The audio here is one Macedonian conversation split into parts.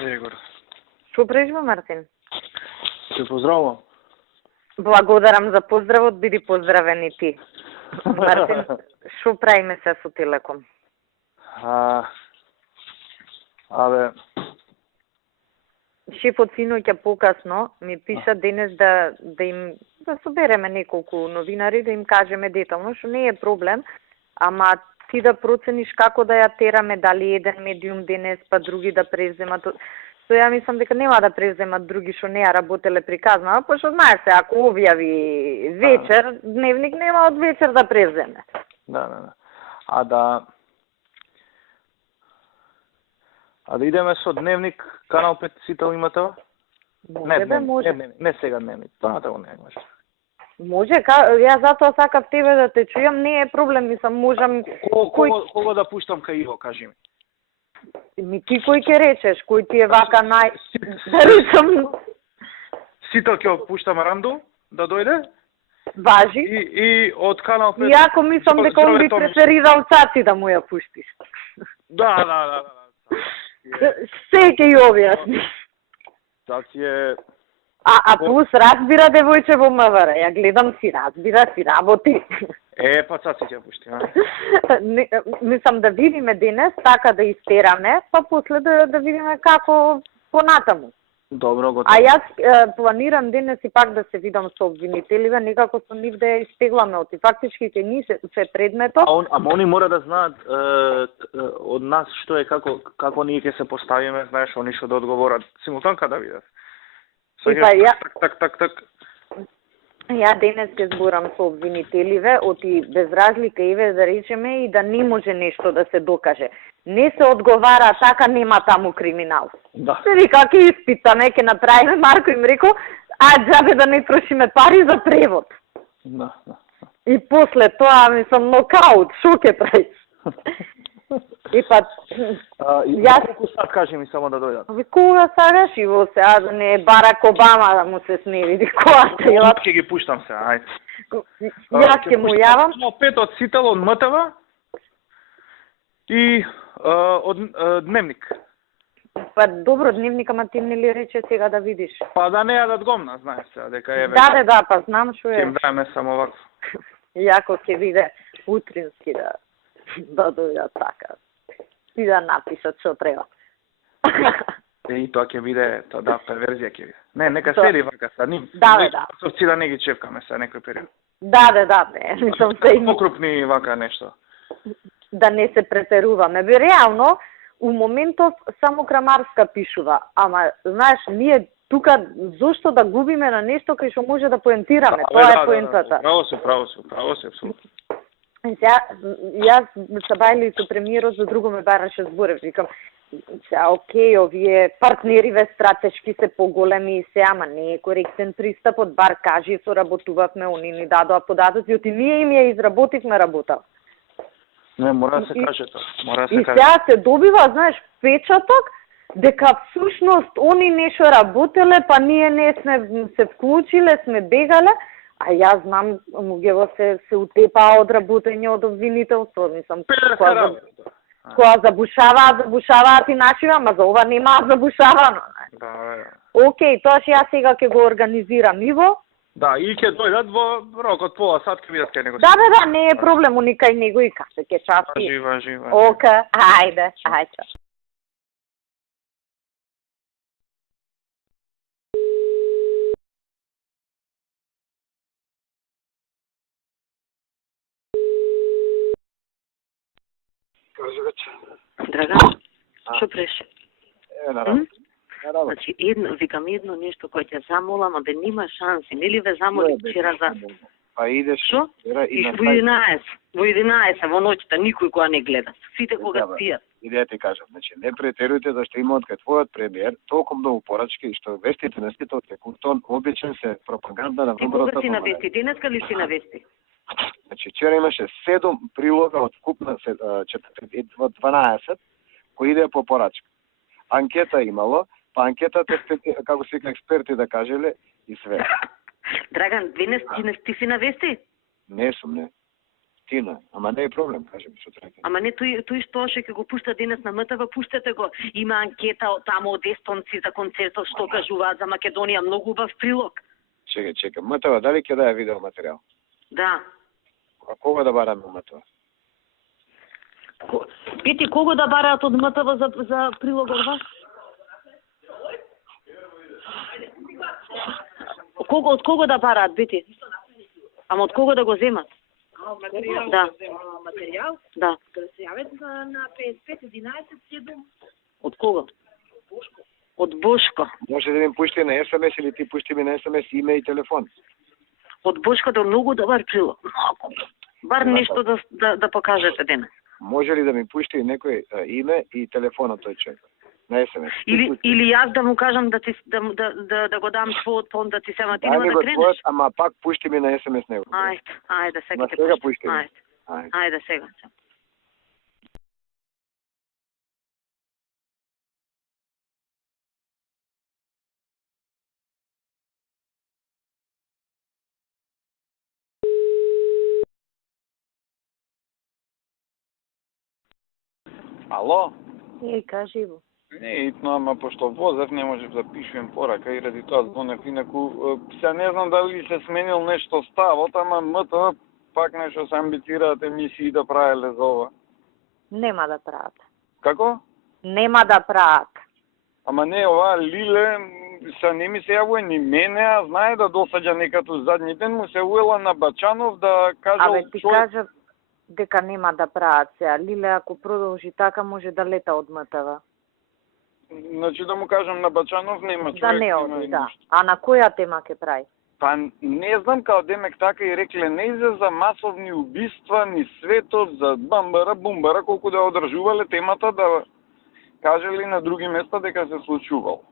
Егор. Што прежва, Мартин? Те поздравувам. Благодарам за поздравот, биди поздравен и ти. Мартин, што правиме се со Телеком? Абе, Шефот синоќа покасно ми пиша денес да им собереме неколку новинари, да им кажеме детално, што не е проблем, ама ти да процениш како да ја тераме, дали еден медиум денес, па други да преземат. Со ја мислам дека нема да преземат други што не ја работеле приказна, пошто знаеш се, ако објави вечер, дневник нема од вечер да преземе. да. А да идеме со дневник, канал 5 Сител имате? Може. Не сега дневник, понатаму не може. Може, ја затоа сакав тебе да те чујам, не е проблем, мислам, можам... Кого да пуштам кај Иво, кажи ми? Ти кој ќе речеш, кој ти е вака да речам... Сител ќе го пуштам Ранду, да дојде? Важи. И од канал 5... Иако мислам дека он би преферирал Цаци да му ја пуштиш. Да. Се ќе ја објасни. Цаци е... А плюс разбира девојче во МВР, ја гледам си разбира, си работи. Па Цаци ќе ја пушти, Мислам да видиме денес, така да истераме, па после да видиме како понатаму. Добро, готово. А јас планирам денес и пак да се видам со обвинителиве, некако со нив да ја испегламе, оти фактички ќе ни се предметот. Ама они мора да знаат од нас што е, како ние ќе се поставиме, знаеш, они што да одговорат. Симултанка да видат. Так. Ја денес ќе зборам со обвинителиве, оти без разлика еве да речеме и да не може нешто да се докаже. Не се одговара така, нема таму криминал. Да. Се вика, ќе испитаме, ќе направиме, Марко им рекол, џабе да не трошиме пари за превод. Да. И после тоа, мислам, нокаут, шо ќе правиш? И па... Јас... Колку сат, кажи ми, само да дојдат? Кога сагаш и во се, а да не е Барак Обама да му се сневи, која трела. Ќе ги пуштам се, ајде. Јас ќе му јавам. Пет од Сител, од МТВ и од Дневник. Па добро, Дневник, ама ти не ли рече сега да видиш? Па да не јадат гомна, знаеш се, дека е... Да, па знам што е. Ќе им даеме само вако. Јако ќе биде утрински да дојдат така. И да напишат што треба. И тоа ќе биде, да, перверзија ќе биде. Не, нека сери вака са, ни... Да. Совци да не ги чепкаме се некој период. Да, не, мислам се и... Покрупни вака нешто. Да не се претеруваме. Бе, реално, у моментов само Крамарска пишува, ама, знаеш, ние тука зошто да губиме на нешто кај што може да поентираме, тоа е поентата. Право се, апсолутно. Јас се бајли со премиерот, за друго ме бараше зборев, викам, окей, овие партнериве стратешки се поголеми и се, ама не е коректен пристапот, бар кажи, соработувавме, они ни дадоа податоци, оти ние им ја изработивме работа. Не, мора да се каже тоа. И сега се добива, знаеш, печаток, дека всушност они нешто работеле, па ние не сме се вклучиле, сме бегале, а јас знам, луѓето се утепаа од работење од обвинителство, мислам, која забушаваат и нашива, ама за ова нема забушавано. Да. Океј, тоа што јас сега ќе го организирам Иво. Да, и ќе дојдат во рок од пола сат, ќе видат кај него. Да, не е проблем, уни кај него и кај ќе части. Важи. Ока, ајде. Драган, што преше? Наравно. Значи, викам едно нешто кој ќе замолам, а бе нема шанси, нели ве замоли вчера за... Па идеш... Што? И во 11, во ноќта, никој која не гледа. Сите кога спијат. И да ти кажам, значи, не претерујте зашто има од кај твојот премиер толку многу порачки што вестите на сите од секундон обичен се пропаганда на виборот. Ти кога си на вести? Денеска ли си на вести? Значи, вчера имаше 7 прилога од вкупна 12 кои идеа по порачка. Анкета имало, па анкетата, како се вика експерти да кажеле, и све. Драган, денес ти си на вести? Не сум, не. Тина, ама не е проблем, кажем сутрин. Ама не тој што ќе го пушта денес на МТВ, пуштете го. Има анкета таму од естонци за концертот што кажуваат за Македонија, многу убав прилог. Чекай, МТВ дали ќе даде видео материјал? Да. А кога да бараме МТВ? Бити, кого да бараат од МТВ за прилог од вас? Од кого да бараат, Бити? Ама од кого да го земат? Материјал, Да. материјал, Да. да се јават на 55 11 7. Од кого? Од Бошко. Може да ми пушти на СМС или ти пушти ми на СМС име и телефон. Од Бошко да многу добар прилог. Многу. Бар нешто да покажете денес. Може ли да ми пушти некој име и телефон од тој човек? На СМС. Или јас да му кажам да го дам својот фонд да ти се мати нема Дај ми да го кренеш. твојот, ама пак пушти ми на СМС него. Ајде, сега Ма те сега пуштам. пушти ми. Ајде. Ајде сега. Ало? Кажи го. Не, итно, ама пошто возев не можев да пишувам порака и ради тоа звонев инаку. Се не знам дали се сменил нешто ставот, ама МТВ пак нешто се амбицираат емисии да правеле за ова. Нема да прават. Како? Нема да прават. Ама не, ова Лиле се не ми се јавува ни мене, а знае да досаѓа некато задни ден, му се уела на Бачанов да кажал... Абе ти кажав дека нема да прават сега. Лиле, ако продолжи така, може да лета од МТВ. Значи да му кажам на Бачанов, нема човек. Да не нема оди, и да. ништо. А на која тема ќе прави? Па не знам, као демек така и рекле, не изе за масовни убиства, ни светот, за бамбара, бумбара, колку да одржувале темата, да кажели на други места дека се случувал.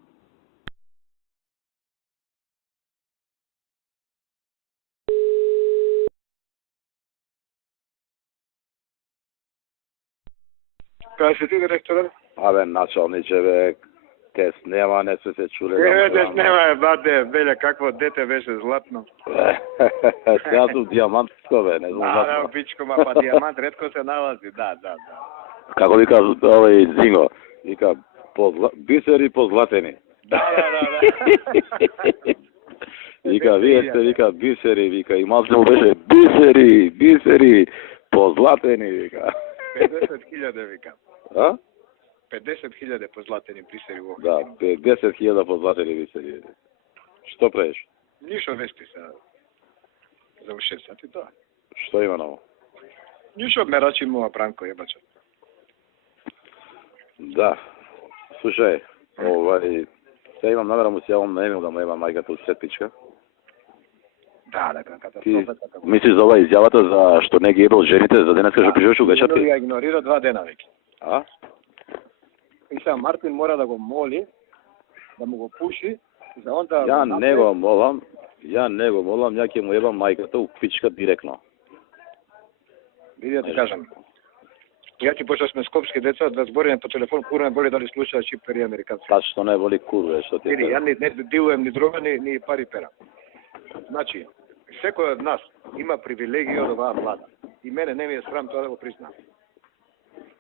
Кај си ти директорот? Абе, началниче, бе, те снема, не се чуле. Те снема, бате, беле, какво дете беше златно. Сега сум диамантско, бе, не знам златно. бичко, ма па диамант ретко се налази, да. Како вика овој Зинго, вика, бисери позлатени. Да. Вика, вие сте, вика, бисери, вика, и малце му беше, бисери, позлатени, вика. 50.000 вика. А? 50.000 позлатени бисери во. Да, 10.000 позлатени бисери. Што правиш? Ништо вести се. За 6 сати тоа. Што има ново? Ништо мерачи мова Бранко ебача. Да. Слушај, сега имам намера му се јавам на Емил да му има мајката од Сетпичка. Да, Ти катастрофа. мислиш за ова изјавата за што не ги ебал жените за денеска што пишуваш у вечерти? Ја игнорира 2 дена веќе. А? И сега Мартин мора да го моли да му го пуши за он да Ја не го молам, ја ќе му ебам мајката у пичка директно. Види да ти кажам. Ја ти пошто сме скопски деца, да збориме по телефон, кураме боли дали слушаат шипери американци. Та што не воли курве, што ти Види, ја не дилуем ни дрога, ни пари пера. Значи, секој од нас има привилегија од оваа влада. И мене не ми е срам тоа да го признам.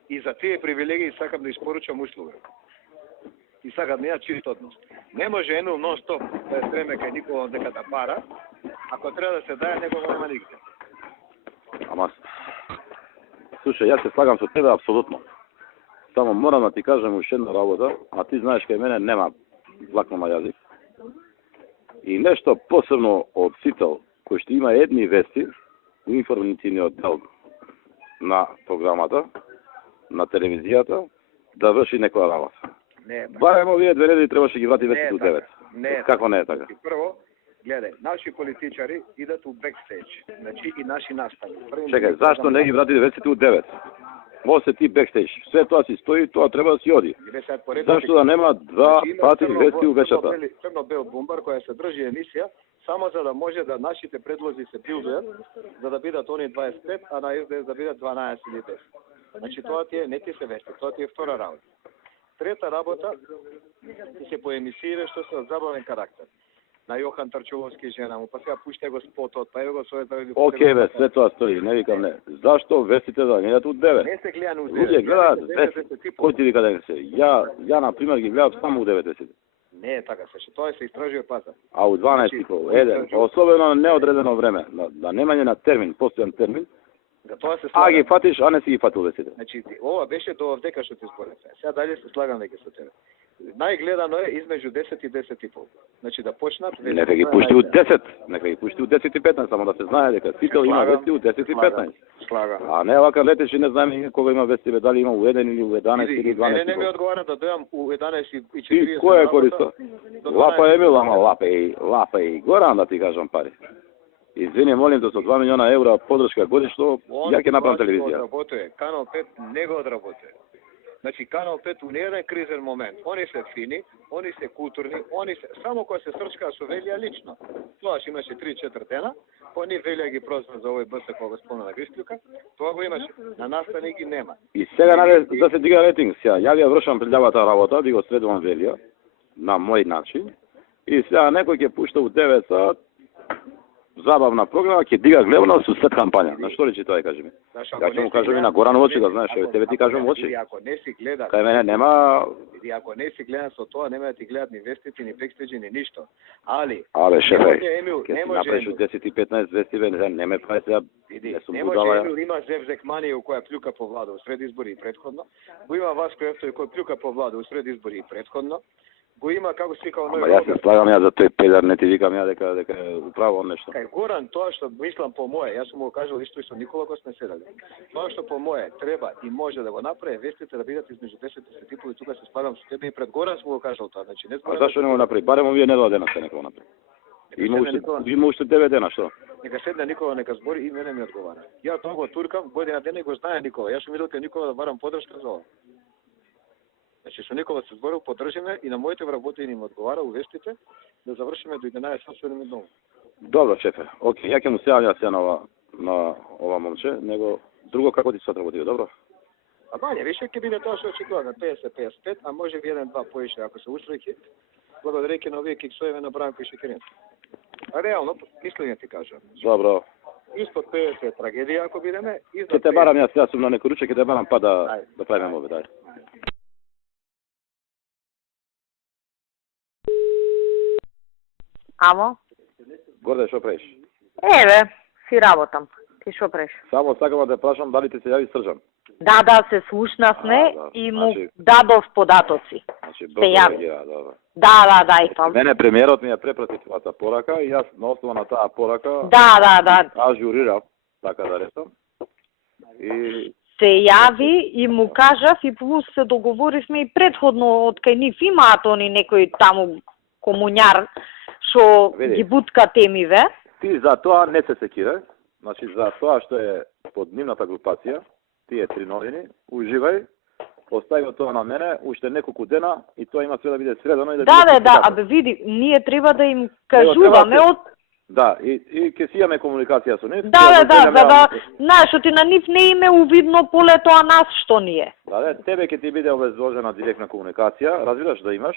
И за тие привилегии сакам да испоручам услуга. И сакам да ја чист однос. Не може едно нон-стоп да ја стреме кај никога дека да пара, ако треба да се даде, некога нема нигде. Ама, слушај, јас се слагам со тебе апсолутно. Само морам да ти кажам уште една работа, а ти знаеш кај мене нема влакно на јазик. И нешто посебно од Сител, кој што има едни вести у информативниот дел на програмата, на телевизијата, да врши некоја работа. Не е така. Барем овие 2 недели требаше ги врати Не е вести до така. 9. Не е Како не е така? И прво, гледај, наши политичари идат у бекстејдж, значи и наши настави. Чекај, зашто не ги врати вестите у 9? Во се ти бекстејдж, все тоа си стои, тоа треба да си оди. Зашто да нема 2 пати вести у вечерта? Црно-бел бумбар која се држи емисија, само за да може да нашите предлози се билдујат, за да бидат они 25, а на СДС да бидат 12 или 10. Значи тоа ти е, не ти се вести, тоа ти е втора работа. Трета работа, ти се по емисиите што се од забавен карактер. на Јохан Тарчуловски жена му, па сега пуште го спотот, па еве го советот. Океј бе, све тоа стои, не викам не. Зашто вестите да гледат у 9? Не се гледа у 9. Луѓе гледаат вести. Кој ти вика дека се? Ја на пример ги гледам само у 9. Не е така се, тоа се истражува пазар. А у 12 типов, еден, особено на неодредено време, да немање на термин, постојан термин, Тоа се а ги фатиш, а не си ги фатил вестите. Значи, ова беше до овдека што ти зборев. Сега дале се слагам веќе со тебе. Најгледано е измеѓу 10 и 10 и пол. Значи да почнат... Нека ги пушти у 10, нека ги пушти у 10 и 15, само да се знае дека Сител има вести у 10 и 15. Слагам. А не вака летеш и не знаеме кога има вести, бе, дали има у 1 или у 11 или 12. Не ми одговара да дојам у 11 и И 40. кој е користо? Лапа Емил, ама лапа и Горан да ти кажам пари. Извини, молим те, со 2 милиона евра подршка годишно, ја ќе направам телевизија. Одработува. Канал 5 не го одработува. Значи Канал 5 у нееден кризен момент. Они се фини, они се културни, они се само кога се срчка со Велија лично. Тоа што имаше 3-4 дена, они Велија ги прозва за овој БС кога го спомена Гристлюка, тоа го имаше. На настани ги нема. И сега наде да се дига рейтинг, сега ја ја вршам прилјавата работа, би го следувам Велија на мој начин. И сега некој ќе пушта у 9 сат забавна програма, ќе дига гледано со сет кампања. На што речи тоа, кажи ми? Ја ќе му кажам и на Горан очи, да знаеш, тебе ти кажам очи. Ако не си гледа, кај мене нема. И ако не си гледа со тоа, нема да ти гледат ни вестите, ни бекстеџи, ни ништо. Али, Шефе, ќе си направиш 10 и 15 вести, бе, не ме прави сега, не сум будала. Емил има Зевзек Манија која плюка по влада у сред избори и предходно. Го има Васко Ефтој кој плюка по влада у сред избори и предходно. Го има како се вика оној. Ама јас се слагам за тој педар, не ти викам ја дека е управо нешто. Кај Горан тоа што мислам по мое, јас сум го кажал исто и со Никола кога сме седали. Тоа што по мое треба и може да го направи вестите да бидат измеѓу 10 и 10 типови, тука се слагам со тебе и пред Горан сум го кажал тоа, значи не зборам. А зашто не го направи? Барем овие недела дена се нека го направи. Има уште 9 дена, што? Нека седне Никола, нека збори и мене ми одговара. Ја тоа го туркам, година дена и го знае Никола. Јас сум видел кај Никола да барам подршка за ова. Значи со Никола се зборил, поддржиме и на моите вработени им одговара у вестите да завршиме до 11 часот на дом. Добро, шефе. Океј, ја ќе му се јавам сега на ова момче, него друго како ти се отработи, добро? А мање, више ќе биде тоа што очекуваме, 50-55, а може би 1-2 поише ако се устрои, благодарејќи на овие киксоеве на Бранко и Шекерински. А реално, искрено ти кажам. Добро. Испод 50 трагедија ако бидеме, Ќе те барам јас, јас сум на некој ручек, ќе те барам па да правиме овие, дај. Амо? Горде, што правиш? Еве, си работам. Ти што правиш? Само сакам да те прашам дали ти се јави Срđan. Да, се слушнавме и му дадов податоци. Значи, се јави. добро. Да, и тоа. Мене премиерот ми ја препрати твојата порака и јас на основа на таа порака Да. ажурирав, така да речам. И се јави и му кажав и плюс се договоривме и предходно од кај нив имаат они некој таму комуњар што ги бутка темиве. Ти за тоа не се секирај, значи за тоа што е под нивната групација, тие 3 новини, уживај, остави тоа на мене, уште неколку дена и тоа има све да биде средано и да биде. Да, абе види, ние треба да им кажуваме од Да, и ќе си имаме комуникација со нив. Да, за да, знаеш, ти на нив не име увидно поле тоа нас што ние. Да, тебе ќе ти биде обезложена директна комуникација, разбираш да имаш.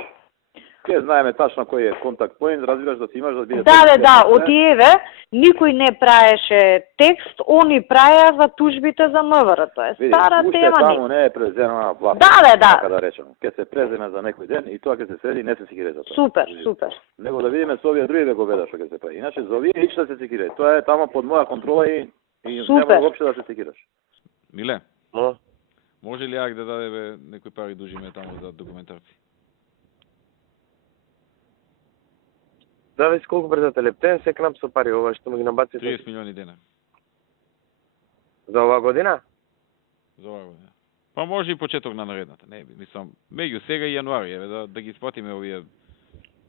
Ке знаеме тачно кој е контакт поинт, разбираш да си имаш да биде. Да, од еве никој не праеше текст, они праеа за тужбите за МВР, тоа е стара тема. Таму не е преземена власт. Да. Така да речем. Ке се преземе за некој ден и тоа ќе се среди, не се секире за тоа. Супер. Него да видиме со овие други вековеда што ќе се прави. Иначе за овие ништо се секире. Тоа е таму под моја контрола и нема воопшто да се секираш. Миле. Може ли јак да даде некој пари дужиме таму за документарци? Да, веќе колку брзате лептен, се кнап со пари, ова што му ги набаци. 30 милиони дена. За оваа година? За оваа година. Па може и почеток на наредната, не би, мислам, меѓу сега и јануари, еве да ги исплатиме овие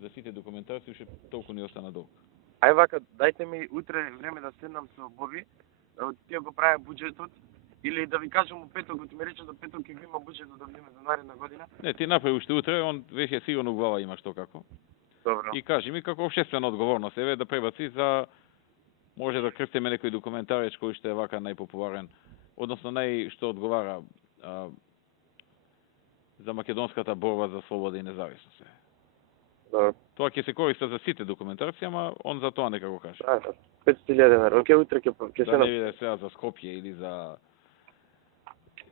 за сите документарци, уште толку не остана долг. Ај вака, дајте ми утре време да седнам со Боби, тие го праве буџетот, или да ви кажам у петокот, ми рече до петок ќе има буџетот да видиме за наредна година. Не, ти направи уште утре, он веќе сигурно глава има што како. Добро. И кажи ми како општествена одговорност еве да пребаци за може да крстиме некој документарец кој што е вака најпопуларен, односно што одговара за македонската борба за слобода и независност. Добро. Тоа ќе се користи за сите документарци, ама он за тоа нека го каже. Да, 500.000 денара. Окей, утре ќе Да се не нам. биде сега за Скопје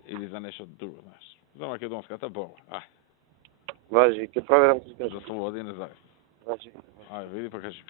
или за нешто друго, знаеш. За македонската борба. Важи, ќе проверам. За слобода и независност. Важи. Ајде, види па кажи.